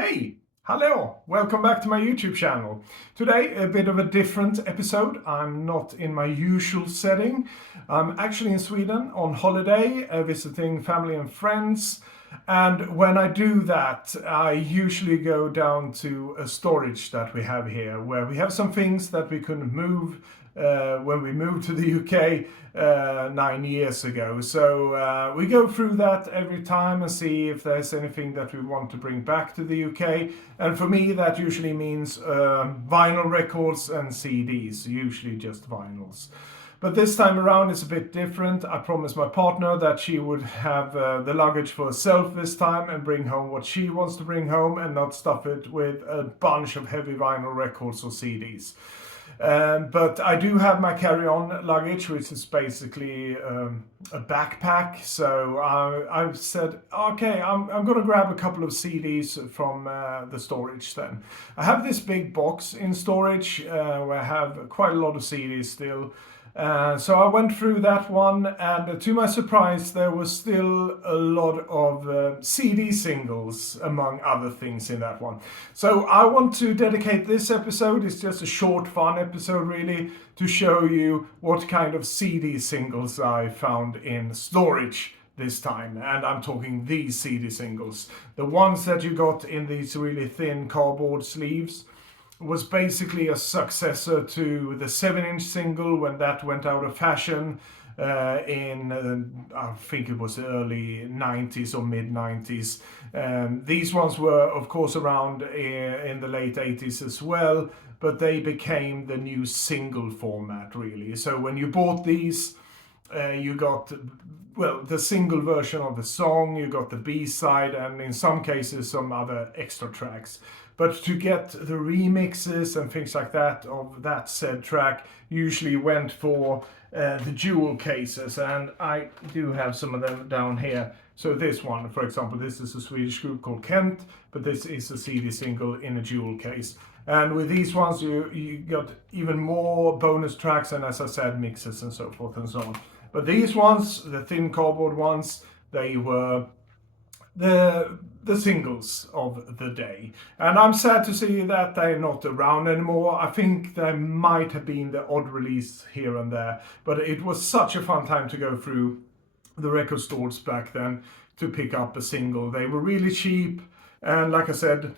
Hey, hello, welcome back to my YouTube channel. Today, a bit of a different episode. I'm not in my usual setting. I'm actually in Sweden on holiday, visiting family and friends. And when I do that, I usually go down to a storage that we have here, where we have some things that we couldn't move when we moved to the UK 9 years ago. So we go through that every time and see if there's anything that we want to bring back to the UK. And for me, that usually means vinyl records and CDs, usually just vinyls. But this time around it's a bit different. I promised my partner that she would have the luggage for herself this time and bring home what she wants to bring home and not stuff it with a bunch of heavy vinyl records or CDs. But I do have my carry-on luggage, which is basically a backpack. So I've said, okay, I'm going to grab a couple of CDs from the storage then. I have this big box in storage where I have quite a lot of CDs still. So I went through that one, and to my surprise, there was still a lot of CD singles, among other things, in that one. So I want to dedicate this episode, it's just a short, fun episode really, to show you what kind of CD singles I found in storage this time. And I'm talking these CD singles. The ones that you got in these really thin cardboard sleeves was basically a successor to the 7-inch single when that went out of fashion in I think it was the early 90s or mid 90s. These ones were of course around in the late 80s as well, but they became the new single format really. So when you bought these, you got, well, the single version of the song, you got the B-side, and in some cases some other extra tracks. But to get the remixes and things like that of that said track usually went for the jewel cases, and I do have some of them down here. So this one, for example, this is a Swedish group called Kent, but this is a CD single in a jewel case. And with these ones you got even more bonus tracks and, as I said, mixes and so forth and so on. But these ones, the thin cardboard ones, they were the singles of the day. And I'm sad to see that they're not around anymore. I think there might have been the odd release here and there, but it was such a fun time to go through the record stores back then to pick up a single. They were really cheap, and like I said,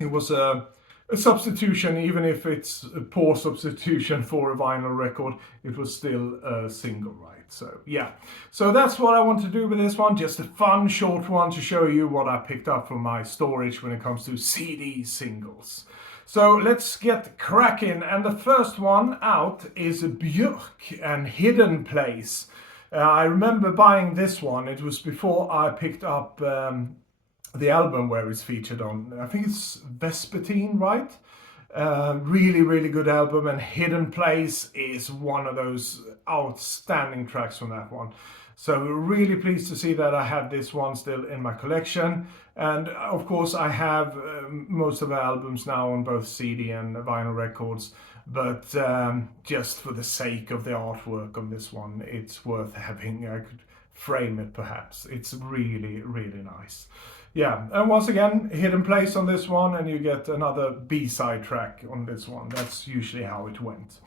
it was a substitution. Even if it's a poor substitution for a vinyl record, it was still a single, right? So yeah, so that's what I want to do with this one, just a fun short one to show you what I picked up from my storage when it comes to CD singles. So let's get cracking, and the first one out is Björk and Hidden Place. I remember buying this one. It was before I picked up the album where it's featured on. I think it's Vespertine, right? Really good album, and Hidden Place is one of those outstanding tracks from that one. So really pleased to see that I have this one still in my collection. And of course I have most of the albums now on both CD and vinyl records, but just for the sake of the artwork on this one, it's worth having. I could frame it perhaps. It's really nice. Yeah, and once again, Hidden Place on this one, and you get another B-side track on this one. That's usually how it went.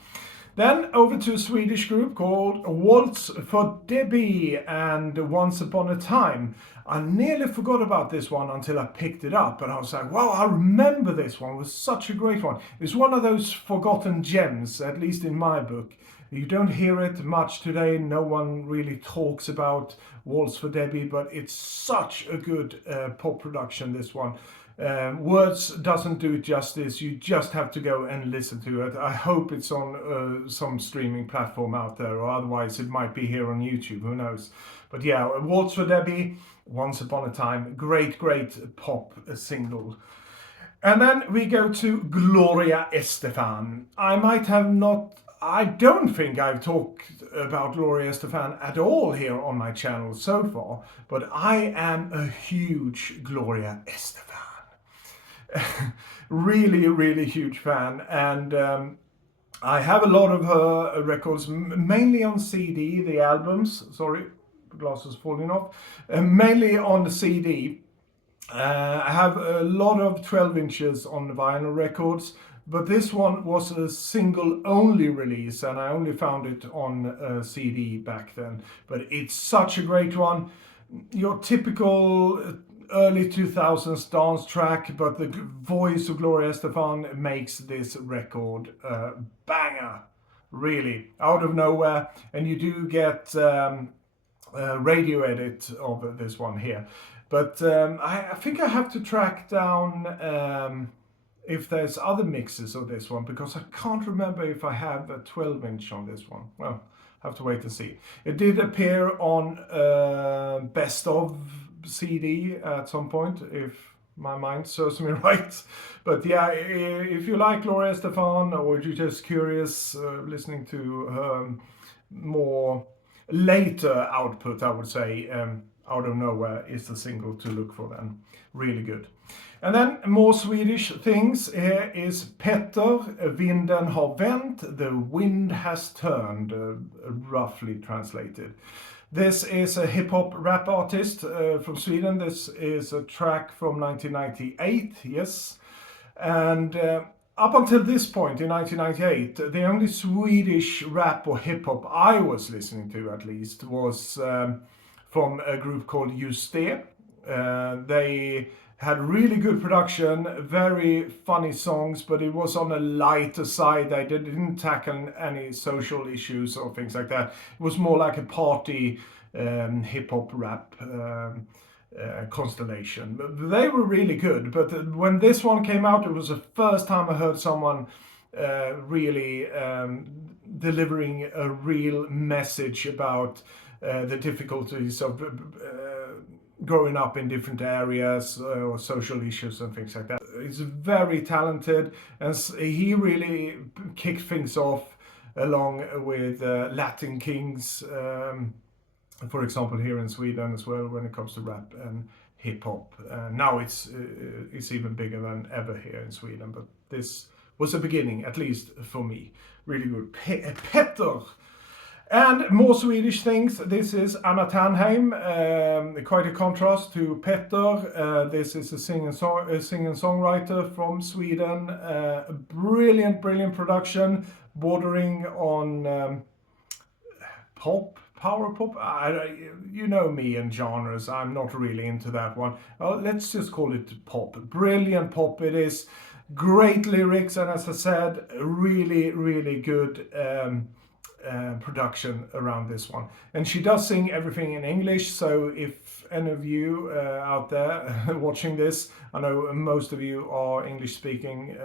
Then over to a Swedish group called Walts for Debbie and Once Upon a Time. I nearly forgot about this one until I picked it up, and I was like, wow, I remember this one. It was such a great one. It's one of those forgotten gems, at least in my book. You don't hear it much today. No one really talks about Waltz for Debbie, but it's such a good pop production, this one. Words doesn't do it justice. You just have to go and listen to it. I hope it's on some streaming platform out there, or otherwise it might be here on YouTube, who knows. But yeah, Waltz for Debbie, Once Upon a Time, great pop single. And then we go to Gloria Estefan. I don't think I've talked about Gloria Estefan at all here on my channel so far, but I am a huge Gloria Estefan. really huge fan, and I have a lot of her records, mainly on CD, the albums, sorry, the glass is falling off, mainly on the CD. I have a lot of 12 inches on vinyl records, but this one was a single only release, and I only found it on a CD back then. But it's such a great one. Your typical early 2000s dance track, but the voice of Gloria Estefan makes this record banger, really, out of nowhere. And you do get radio edit of this one here. But I think I have to track down if there's other mixes of this one, because I can't remember if I have a 12 inch on this one. Well, have to wait and see. It did appear on Best of CD at some point, if my mind serves me right. But yeah, if you like Gloria Estefan, or you're just curious listening to her more later output, I would say Out of Nowhere is the single to look for then. Really good. And then more Swedish things. Here is Petter, Vinden har vänt, the wind has turned, roughly translated. This is a hip-hop rap artist from Sweden. This is a track from 1998, yes. And up until this point in 1998, the only Swedish rap or hip-hop I was listening to, at least, was from a group called Just Det. They had really good production, very funny songs, but it was on a lighter side. They didn't tackle any social issues or things like that. It was more like a party hip-hop rap constellation. They were really good, but when this one came out, it was the first time I heard someone really delivering a real message about the difficulties of growing up in different areas or social issues and things like that. He's very talented, and he really kicked things off along with Latin Kings, for example, here in Sweden as well, when it comes to rap and hip hop. Now it's even bigger than ever here in Sweden, but this was a beginning, at least for me. Really good. Petter. And more Swedish things. This is Anna Ternheim, quite a contrast to Petter. This is a singer-songwriter from Sweden. Brilliant production, bordering on pop, power pop. You know me and genres, I'm not really into that one. Let's just call it pop. Brilliant pop it is. Great lyrics, and as I said, really good production around this one. And she does sing everything in English, so if any of you out there watching this, I know most of you are English speaking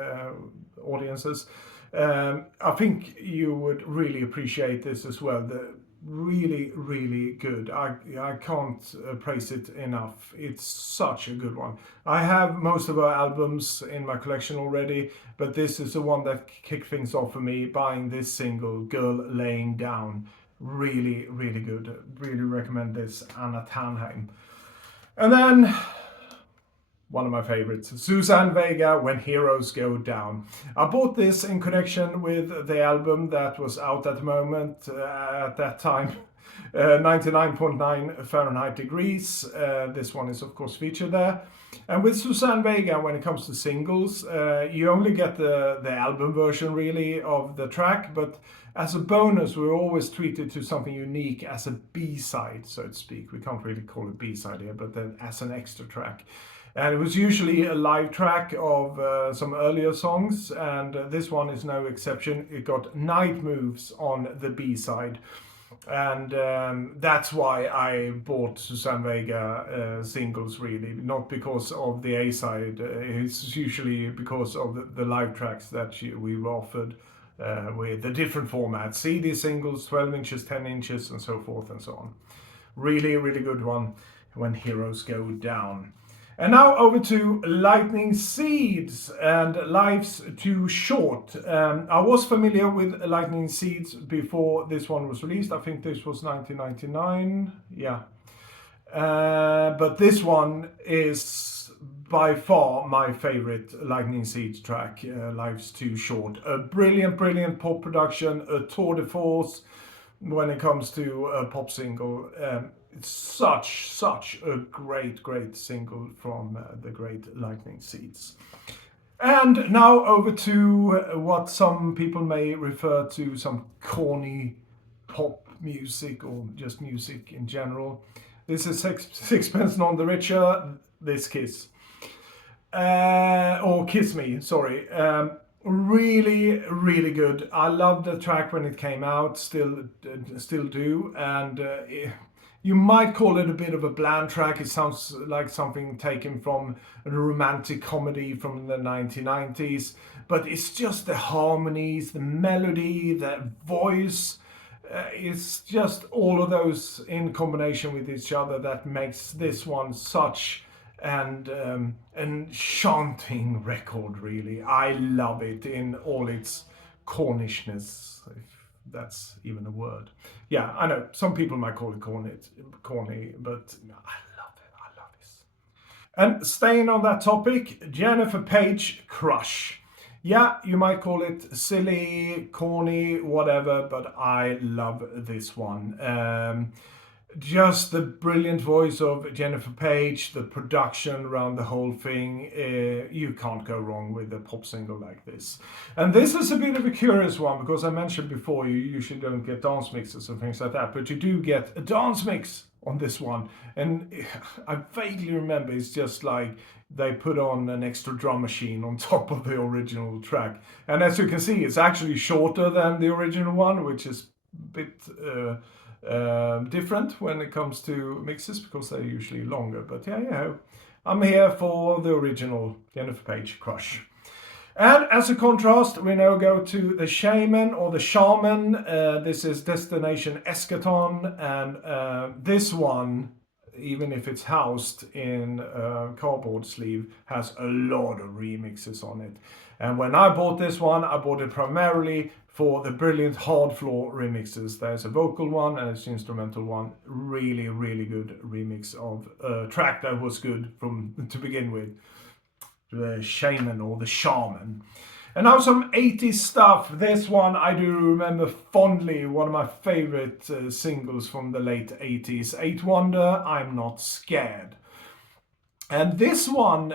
audiences, I think you would really appreciate this as well. Really good. I can't praise it enough. It's such a good one. I have most of her albums in my collection already, but this is the one that kicked things off for me, buying this single, Girl Laying Down. Really good. Really recommend this, Anna Ternheim. And then one of my favorites, Susanne Vega, When Heroes Go Down. I bought this in connection with the album that was out at the moment, at that time, 99.9 Fahrenheit degrees. This one is of course featured there. And with Susanne Vega, when it comes to singles, you only get the album version really of the track, but as a bonus, we're always treated to something unique as a B-side, so to speak. We can't really call it B-side here, but then as an extra track. And it was usually a live track of some earlier songs, and this one is no exception. It got Night Moves on the B-side. And that's why I bought Susanne Vega singles, really. Not because of the A-side. It's usually because of the live tracks that we were offered with the different formats. CD singles, 12 inches, 10 inches, and so forth and so on. Really good one, When Heroes Go Down. And now over to Lightning Seeds and Life's Too Short. I was familiar with Lightning Seeds before this one was released. I think this was 1999. Yeah. But this one is by far my favorite Lightning Seeds track, Life's Too Short. A brilliant pop production, a tour de force when it comes to a pop single. It's such a great single from the great Lightning Seeds. And now over to what some people may refer to some corny pop music or just music in general. This is Sixpence None the Richer, This Kiss. Or Kiss Me, sorry. Really good. I loved the track when it came out, still do, and you might call it a bit of a bland track. It sounds like something taken from a romantic comedy from the 1990s, but it's just the harmonies, the melody, the voice. It's just all of those in combination with each other that makes this one such an enchanting record, really. I love it in all its Cornishness, if that's even a word. Yeah, I know some people might call it corny, but I love it. I love this. And staying on that topic, Jennifer Page Crush. Yeah, you might call it silly, corny, whatever, but I love this one. Just the brilliant voice of Jennifer Page, the production around the whole thing, you can't go wrong with a pop single like this. And this is a bit of a curious one, because I mentioned before you usually don't get dance mixes and things like that, but you do get a dance mix on this one. And I vaguely remember it's just like they put on an extra drum machine on top of the original track. And as you can see, it's actually shorter than the original one, which is a bit different when it comes to mixes, because they're usually longer. But yeah, I'm here for the original Jennifer Page Crush. And as a contrast, we now go to the Shaman or the Shaman. This is Destination Escaton, and this one, even if it's housed in a cardboard sleeve, has a lot of remixes on it. And when I bought this one, I bought it primarily for the brilliant hard floor remixes. There's a vocal one and it's an instrumental one. Really good remix of a track that was good from to begin with. The Shaman or the Shaman. And now some 80s stuff. This one I do remember fondly, one of my favorite singles from the late 80s. Eight Wonder, I'm Not Scared. And this one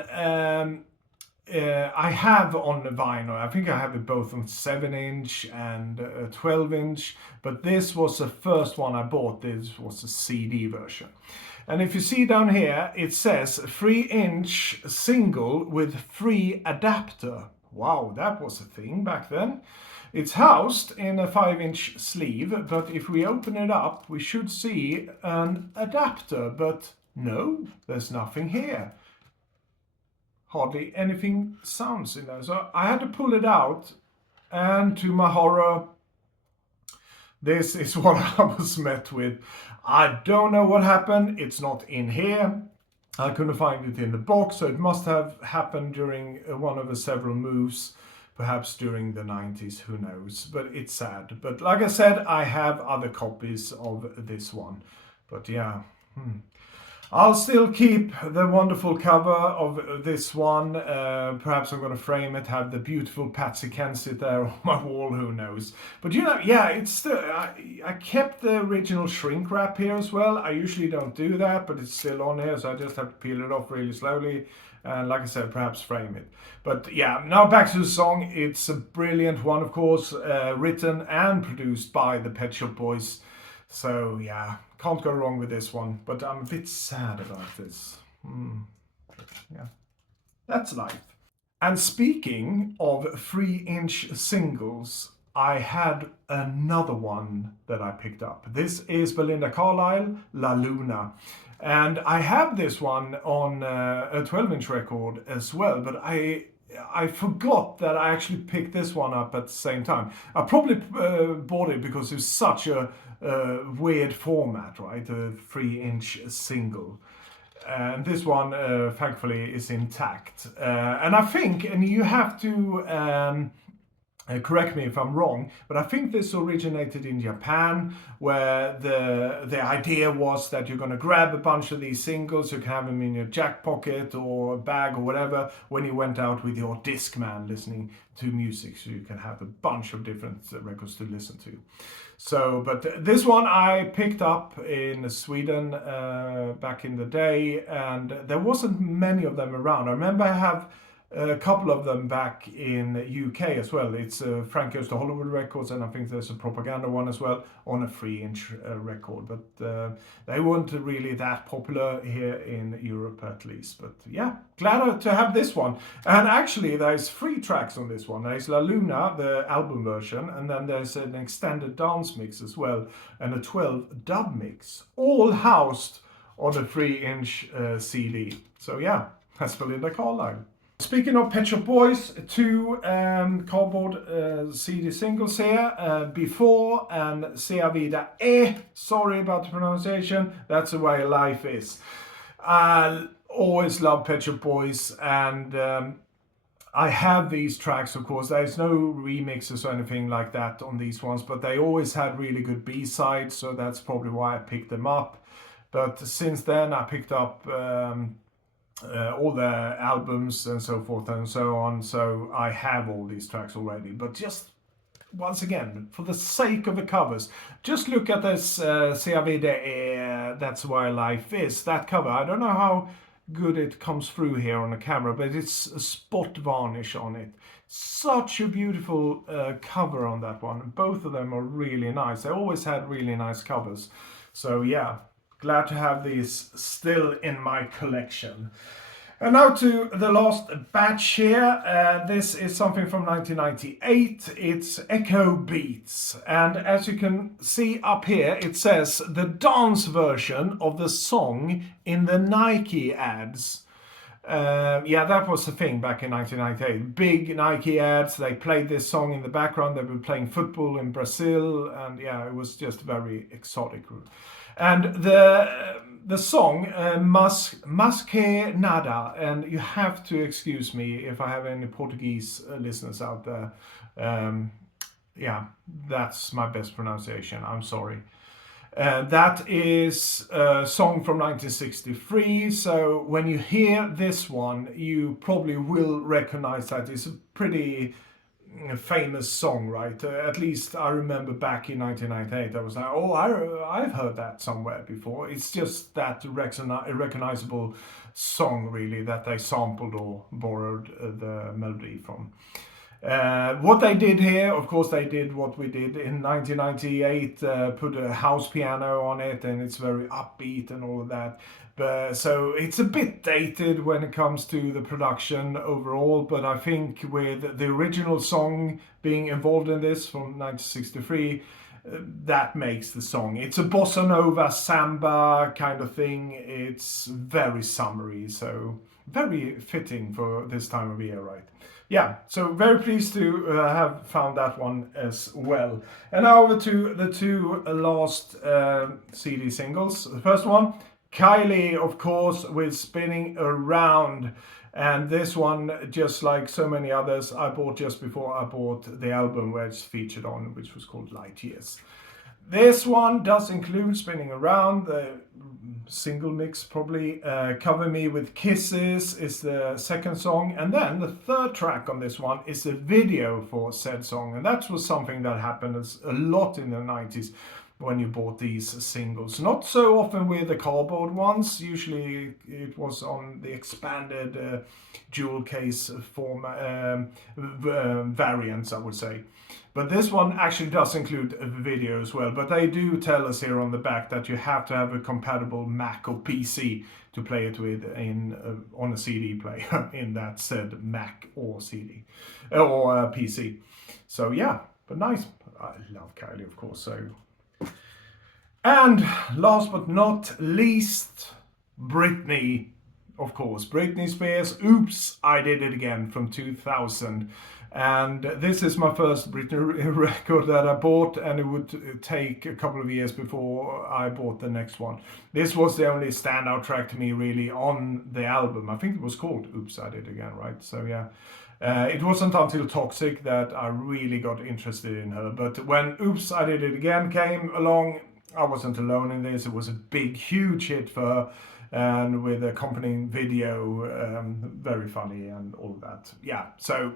I have on the vinyl. I think I have it both on 7-inch and 12-inch, but this was the first one I bought. This was a CD version. And if you see down here, it says 3-inch single with free adapter. Wow, that was a thing back then. It's housed in a 5-inch sleeve, but if we open it up, we should see an adapter, but no, there's nothing here. Hardly anything sounds in there. So I had to pull it out, and to my horror, this is what I was met with. I don't know what happened. It's not in here. I couldn't find it in the box, so it must have happened during one of the several moves, perhaps during the 90s, who knows. But it's sad. But like I said, I have other copies of this one. But yeah, I'll still keep the wonderful cover of this one. Perhaps I'm going to frame it, have the beautiful Patsy Kensit there on my wall, who knows. But you know, yeah, it's still, I kept the original shrink wrap here as well. I usually don't do that, but it's still on here, so I just have to peel it off really slowly. And like I said, perhaps frame it. But yeah, now back to the song. It's a brilliant one, of course, written and produced by the Pet Shop Boys. So yeah, can't go wrong with this one, but I'm a bit sad about this. Yeah, that's life. And speaking of 3-inch singles, I had another one that I picked up. This is Belinda Carlisle, La Luna. And I have this one on a 12-inch record as well, but I forgot that I actually picked this one up at the same time. I probably bought it because it's such a weird format, right? A 3-inch single. And this one, thankfully, is intact. And I think, and you have to correct me if I'm wrong, but I think this originated in Japan, where the idea was that you're going to grab a bunch of these singles, you can have them in your jack pocket or bag or whatever when you went out with your Discman listening to music, so you can have a bunch of different records to listen to. So, but this one I picked up in Sweden back in the day, and there wasn't many of them around. I remember I have a couple of them back in UK as well. It's Frank Goes to Hollywood Records, and I think there's a Propaganda one as well on a 3-inch record. But they weren't really that popular here in Europe, at least. But yeah, glad to have this one. And actually, there's 3 tracks on this one. There's La Luna, the album version, and then there's an extended dance mix as well, and a 12 dub mix, all housed on a 3-inch CD. So yeah, that's Belinda Carlisle. Speaking of Pet Shop Boys, 2 cardboard CD singles here, Before and Sea Vida sorry about the pronunciation, that's the way life is. I always love Pet Shop Boys, and I have these tracks, of course. There's no remixes or anything like that on these ones, but they always had really good B-sides, so that's probably why I picked them up. But since then I picked up all the albums and so forth and so on, so I have all these tracks already. But just once again, for the sake of the covers, just look at this Sea Vida, That's Why Life Is, that cover. I don't know how good it comes through here on the camera, but it's a spot varnish on it. Such a beautiful cover on that one. Both of them are really nice. They always had really nice covers. So yeah, glad to have these still in my collection. And now to the last batch here. This is something from 1998. It's Echo Beats. And as you can see up here, it says the dance version of the song in the Nike ads. Yeah, that was the thing back in 1998. Big Nike ads. They played this song in the background. They were playing football in Brazil. And yeah, it was just very exotic. And the song, Mas Que Nada, and you have to excuse me if I have any Portuguese listeners out there. Yeah, that's my best pronunciation. I'm sorry. That is a song from 1963, so when you hear this one, you probably will recognize that it's a pretty famous song, right? At least I remember back in 1998, I was like, oh, I've heard that somewhere before. It's just that recognizable song, really, that they sampled or borrowed the melody from. What they did here, of course, they did what we did in 1998, put a house piano on it, and it's very upbeat and all of that. So it's a bit dated when it comes to the production overall, but I think with the original song being involved in this from 1963, that makes the song. It's a bossa nova samba kind of thing. It's very summery, so very fitting for this time of year, right? Yeah, so very pleased to have found that one as well. And now over to the 2 last CD singles. The first one, Kylie, of course, with Spinning Around. And this one, just like so many others, I bought just before I bought the album where it's featured on, which was called Light Years. This one does include Spinning Around, the single mix probably. Cover Me With Kisses is the second song. And then the third track on this one is a video for said song. And that was something that happened a lot in the 90s when you bought these singles. Not so often with the cardboard ones. Usually it was on the expanded jewel case form variants, I would say. But this one actually does include a video as well. But they do tell us here on the back that you have to have a compatible Mac or PC to play it with on a CD player in that said Mac or CD or PC. So yeah, but nice. I love Kylie, of course. So. And last but not least, Britney. of course, Britney Spears' Oops, I Did It Again from 2000. And this is my first Britney record that I bought, and it would take a couple of years before I bought the next one. This was the only standout track to me really on the album. I think it was called Oops, I Did It Again, right? So yeah. It wasn't until Toxic that I really got interested in her. But when Oops, I Did It Again came along, I wasn't alone in this. It was a big, huge hit for her, and with accompanying video, very funny and all of that. Yeah, so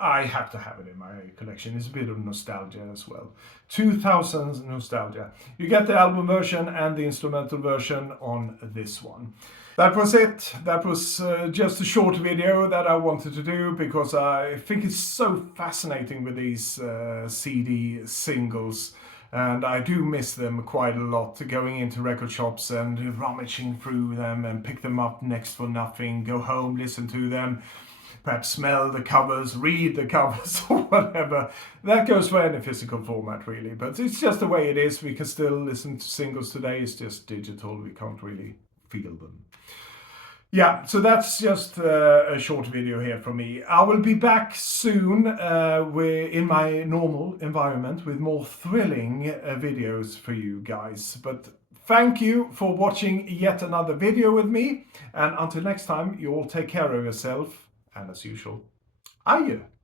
I have to have it in my collection. It's a bit of nostalgia as well. 2000s nostalgia. You get the album version and the instrumental version on this one. That was it. That was just a short video that I wanted to do because I think it's so fascinating with these CD singles. And I do miss them quite a lot, going into record shops and rummaging through them and pick them up next for nothing, go home, listen to them, perhaps smell the covers, read the covers or whatever. That goes for any physical format really, but it's just the way it is. We can still listen to singles today, it's just digital, we can't really feel them. Yeah, so that's just a short video here from me. I will be back soon in my normal environment with more thrilling videos for you guys. But thank you for watching yet another video with me. And until next time, you all take care of yourself. And as usual, adieu.